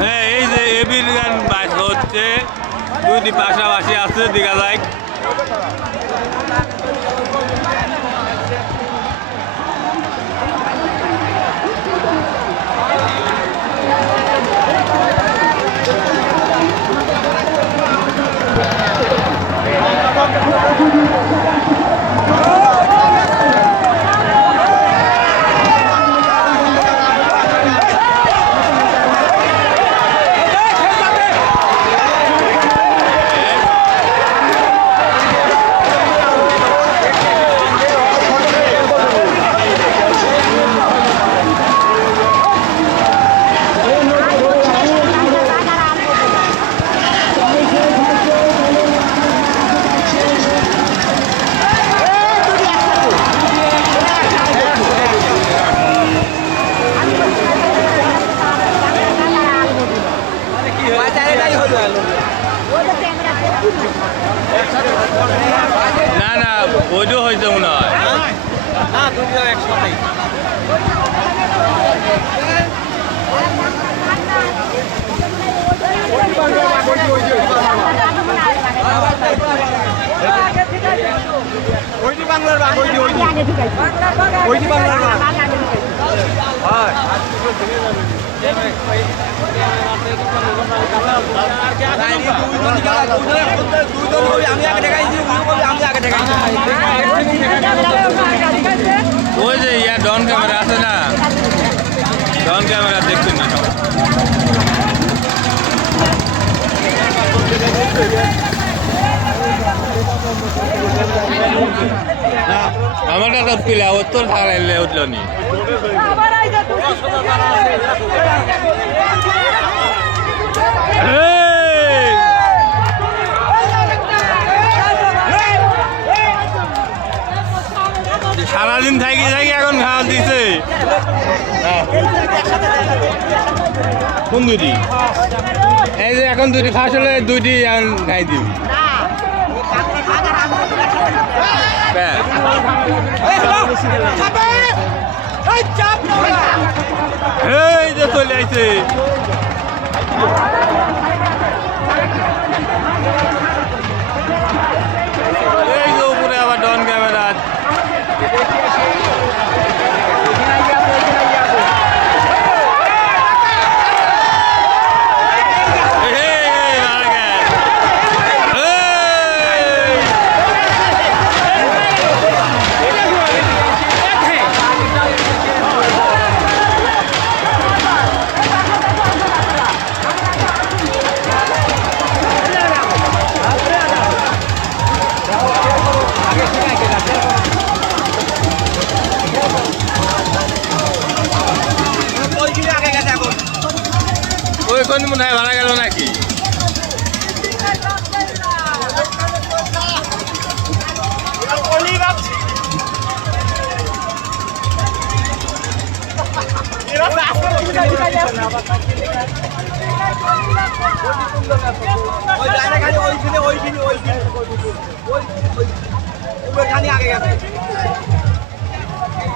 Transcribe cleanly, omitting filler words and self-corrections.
হ্যাঁ, এই যে এবির গান বাস হচ্ছে, দুইটি পাশাপাশি আছে, দেখা যায়। না না, ওইটাও হয়েছে মনে হয়। না, দুটো একসাথে। ওইটি বাংলার বাঘ, ওইটি বাংলার বাঘ। ওই যে ইয়া ডন ক্যামেরা আছে না, ডন ক্যামেরা দেখছেন না? আমার কাছে পিলা উত্তর থাকলে উঠল নি। সারাদিন থাকি থাকি এখন খাওয়া দিছে। কোন দুটি? এই যে এখন দুটি ফাঁস হলে দুইটি খাই দিবি। এই যে চলে আইছে। এই যে উপরে আবার ডন ক্যামেরা। ওই কোন মনে হয় মারা গেল নাকি? ওই